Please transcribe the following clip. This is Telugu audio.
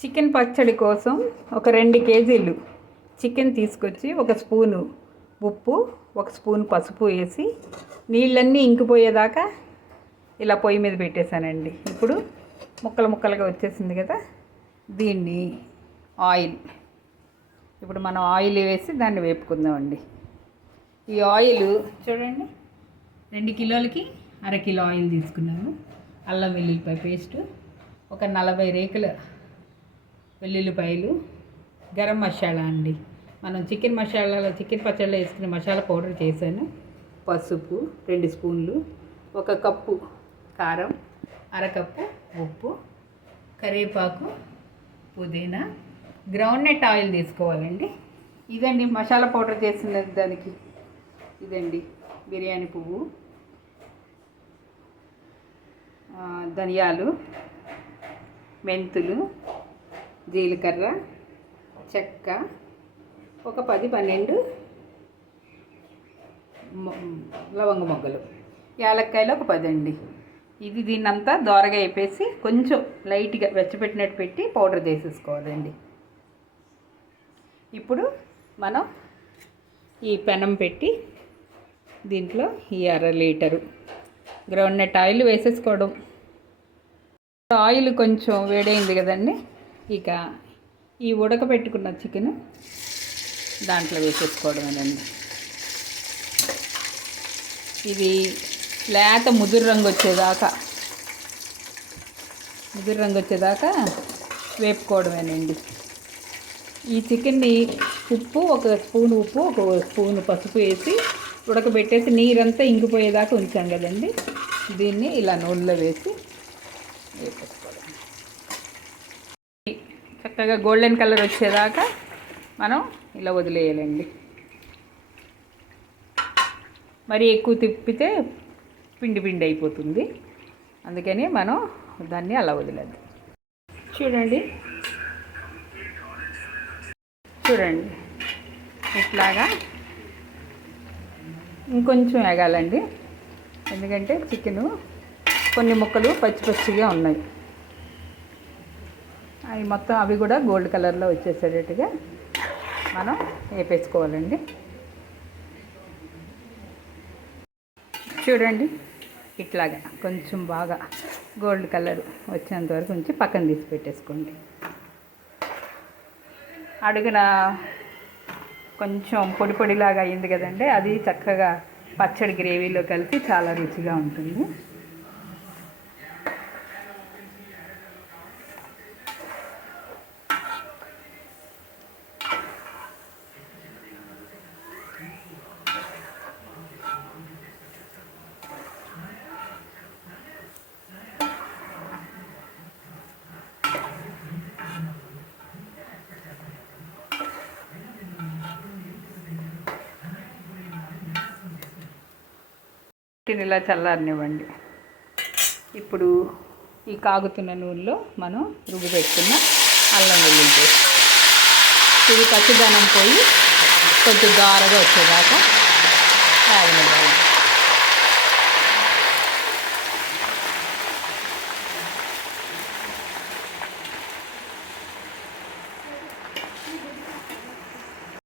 చికెన్ పచ్చడి కోసం ఒక 2 కేజీలు చికెన్ తీసుకొచ్చి ఒక స్పూను ఉప్పు, ఒక స్పూన్ పసుపు వేసి నీళ్ళన్నీ ఇంకిపోయేదాకా ఇలా పొయ్యి మీద పెట్టేశానండి. ఇప్పుడు ముక్కలు ముక్కలుగా వచ్చేసింది కదా, దీన్ని ఇప్పుడు మనం ఆయిల్ వేసి దాన్ని వేపుకుందామండి. ఈ ఆయిల్ చూడండి, 2 కిలోలకి 1/2 కిలో ఆయిల్ తీసుకున్నాము. అల్లం వెల్లుల్లిపాయ పేస్టు, ఒక 40 రేకుల వెల్లుల్లిపాయలు, గరం మసాలా అండి, మనం చికెన్ పచ్చళ్ళలో వేసుకునే మసాలా పౌడర్ చేశాను, పసుపు 2 స్పూన్లు, 1 కప్పు కారం, 1/2 కప్పు ఉప్పు, కరివేపాకు, పుదీనా, గ్రౌండ్నట్ ఆయిల్ తీసుకోవాలండి. ఇదండి మసాలా పౌడర్ చేసిన దానికి. ఇదండి బిర్యానీ పువ్వు, ధనియాలు, మెంతులు, జీలకర్ర, చెక్క, ఒక 10-12 లవంగ మొగ్గలు, యాలక్కాయలు ఒక 10 అండి. దీన్నంతా దోరగా వేపేసి కొంచెం లైట్గా వెచ్చపెట్టినట్టు పెట్టి పౌడర్ చేసేసుకోవాలండి. ఇప్పుడు మనం ఈ పెనం పెట్టి దీంట్లో ఈ 1/2 లీటరు గ్రౌండ్నట్ ఆయిల్ వేసేసుకోవడం. ఆయిల్ కొంచెం వేడైంది కదండి, ఇక ఈ ఉడకబెట్టుకున్న చికెన్ దాంట్లో వేసేసుకోవడమేనండి. ఇది లేత ముదురు రంగు వచ్చేదాకా వేపుకోవడమేనండి. ఈ చికెన్ని ఒక స్పూను ఉప్పు, ఒక స్పూను పసుపు వేసి ఉడకబెట్టేసి నీరంతా ఇంకిపోయేదాకా ఉంచాం కదండి, దీన్ని ఇలా నూనెలో వేసి వేపేసుకోవడం. చక్కగా గోల్డెన్ కలర్ వచ్చేదాకా మనం ఇలా వదిలేయాలండి. మరి ఎక్కువ తిప్పితే పిండి అయిపోతుంది, అందుకని మనం దాన్ని అలా వదిలేద్దాం. చూడండి ఇట్లాగా ఇంకొంచెం ఎగాలండి, ఎందుకంటే చికెను కొన్ని ముక్కలు పచ్చిగా ఉన్నాయి. అవి కూడా గోల్డ్ కలర్లో వచ్చేసేటట్టుగా మనం వేపేసుకోవాలండి. చూడండి ఇట్లాగా కొంచెం బాగా గోల్డ్ కలర్ వచ్చేంత వరకు ఉంచి పక్కన తీసి పెట్టేసుకోండి. అడుగున కొంచెం పొడిలాగా అయింది కదండి, అది చక్కగా పచ్చడి గ్రేవీలో కలిసి చాలా రుచిగా ఉంటుంది. ఇలా చల్లారనివ్వండి. ఇప్పుడు ఈ కాగుతున్న నూనెలో మనం రుబ్బు పెట్టుకున్న అల్లం వెల్లుల్లి పేస్ట్, ఇది పచ్చిదనం పోయి కొంచెం గారగా వచ్చేదాకా వేగనివ్వాలి.